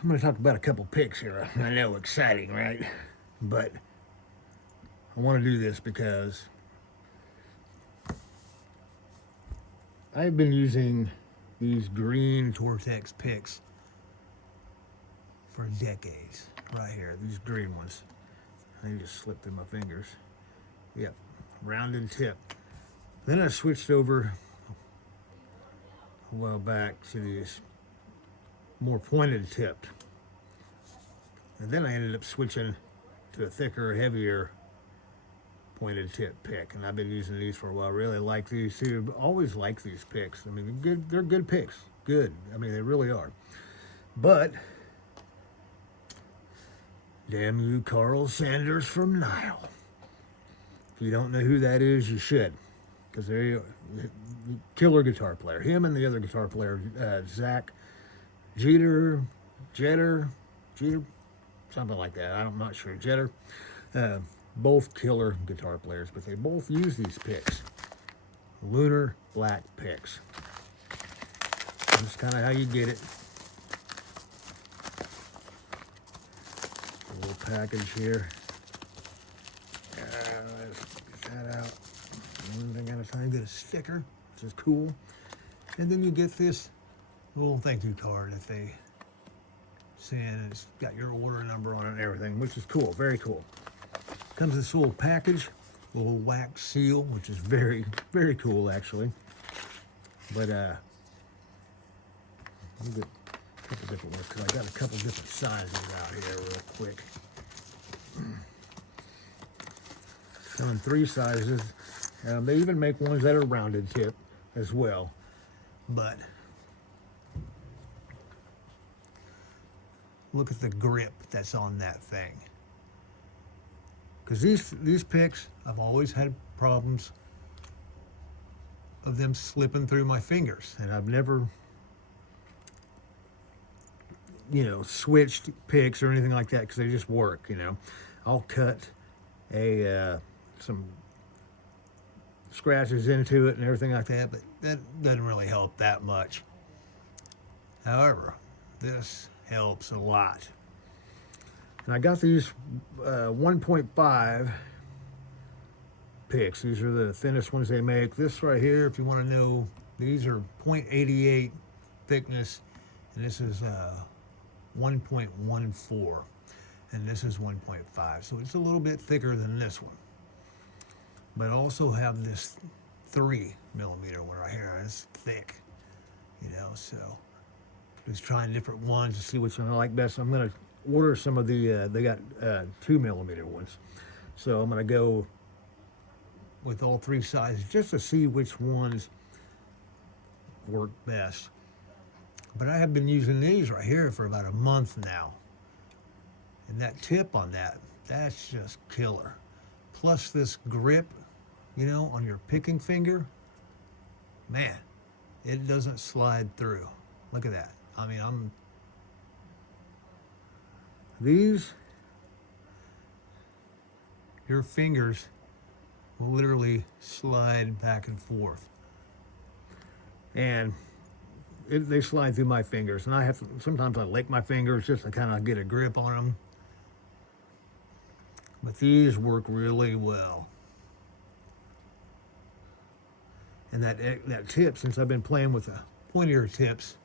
I'm going to talk about a couple picks here. I know, exciting, right? But I want to do this because I've been using these green Tortex picks for decades. Right here, these green ones. I just slipped through my fingers. Yep, rounded tip. Then I switched over a while back to these more pointed tipped. And then I ended up switching to a thicker, heavier pointed tip pick. And I've been using these for a while. I really like these too. Always like these picks. I mean, they're good picks. Good. I mean, they really are. But damn you, Karl Sanders from Nile. If you don't know who that is, you should. Because they're killer guitar player. Him and the other guitar player, Zach Jeter, something like that. I'm not sure. Jeter. Both killer guitar players, but they both use these picks. Lunar black picks. That's kind of how you get it. A little package here. Let's get that out. One thing at a time, get a sticker, which is cool. And then you get this little thank you card that they send. It's got your order number on it and everything, which is cool, very cool. Comes this little package, little wax seal, which is very, very cool actually. But I'll get a couple different ones because I got a couple different sizes out here real quick. Come in 3 sizes. They even make ones that are rounded tip as well. But look at the grip that's on that thing. Because these picks, I've always had problems of them slipping through my fingers. And I've never, switched picks or anything like that because they just work, I'll cut some scratches into it and everything like that, but that doesn't really help that much. However, this helps a lot. And I got these 1.5 picks. These are the thinnest ones they make. This right here, if you want to know, these are 0.88 thickness, and this is 1.14, and this is 1.5. So it's a little bit thicker than this one. But I also have this 3 millimeter one right here. It's thick, so just trying different ones to see which one I like best. I'm going to order some of the, they got 2 millimeter ones. So I'm going to go with all 3 sizes just to see which ones work best. But I have been using these right here for about a month now. And that tip on that's just killer. Plus this grip, on your picking finger, man, it doesn't slide through. Look at that. I mean, your fingers will literally slide back and forth. And they slide through my fingers, and sometimes I lick my fingers just to kind of get a grip on them. But these work really well. And that tip, since I've been playing with the pointier tips,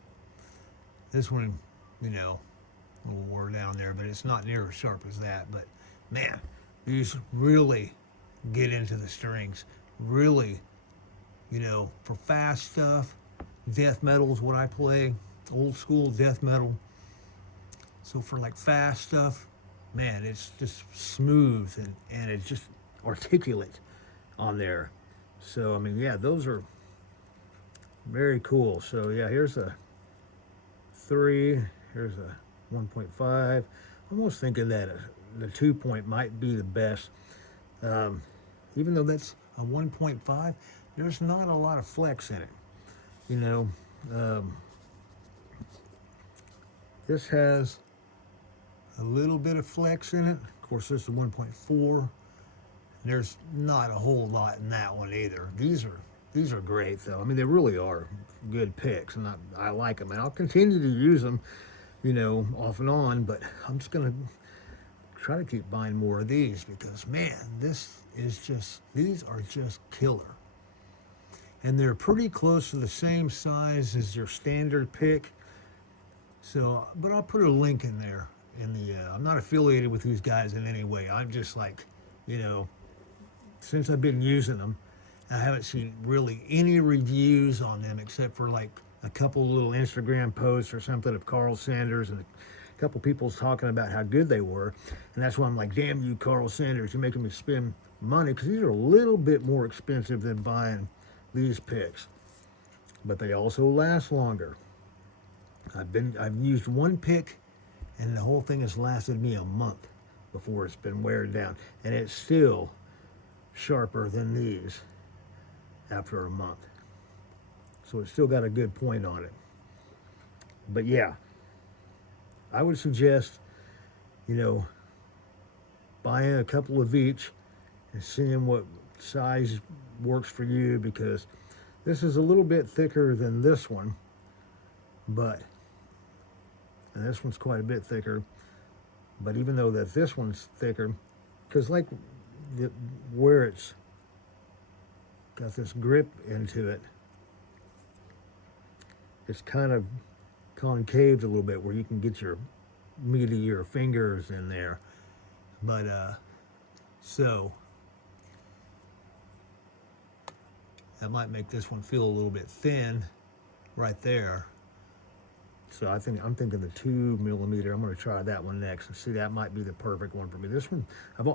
this one, a little wore down there, but it's not near as sharp as that. But man, these really get into the strings. Really, for fast stuff, death metal is what I play, old school death metal. So for like fast stuff, man, it's just smooth and it's just articulate on there. So, I mean, yeah, those are very cool. So, yeah, here's a 3, here's a 1.5. Almost thinking that the 2 point might be the best. Even though that's a 1.5, there's not a lot of flex in it. This has a little bit of flex in it. Of course, this is 1.4. There's not a whole lot in that one either. These are great though. I mean, they really are good picks, and I like them, and I'll continue to use them off and on, but I'm just going to try to keep buying more of these because, man, these are just killer. And they're pretty close to the same size as your standard pick. So, but I'll put a link in there. I'm not affiliated with these guys in any way. I'm just like, you know, since I've been using them, I haven't seen really any reviews on them except for like a couple little Instagram posts or something of Karl Sanders and a couple people talking about how good they were. And that's why I'm like, damn you, Karl Sanders, you're making me spend money because these are a little bit more expensive than buying these picks, but they also last longer. I've used one pick, and the whole thing has lasted me a month before it's been wearing down, and it's still sharper than these after a month. So it's still got a good point on it. But yeah, I would suggest, buying a couple of each and seeing what size works for you, because this is a little bit thicker than this one, and this one's quite a bit thicker. But even though that this one's thicker, because like where it's got this grip into it, it's kind of concaved a little bit where you can get your meat of your fingers in there. But so that might make this one feel a little bit thin right there. So I'm thinking the 2 millimeter. I'm going to try that one next and see. That might be the perfect one for me. This one,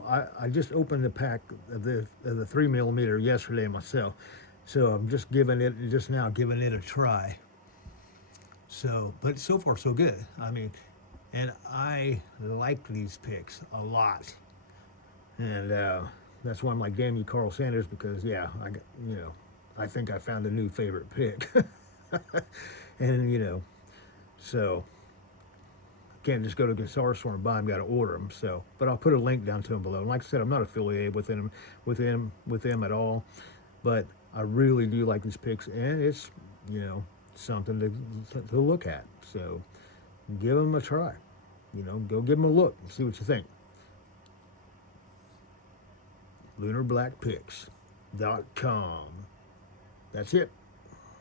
I just opened the pack of the 3 millimeter yesterday myself, so I'm just giving it a try. So, but so far so good. I mean, and I like these picks a lot, and that's why I'm like, damn you, Karl Sanders, because yeah, I think I found a new favorite pick, and so can't just go to a guitar store and buy them. Got to order them. So, but I'll put a link down to them below. And like I said, I'm not affiliated with them at all. But I really do like these picks, and it's something to look at. So, give them a try. Go give them a look and see what you think. LunarBlackPicks.com. That's it.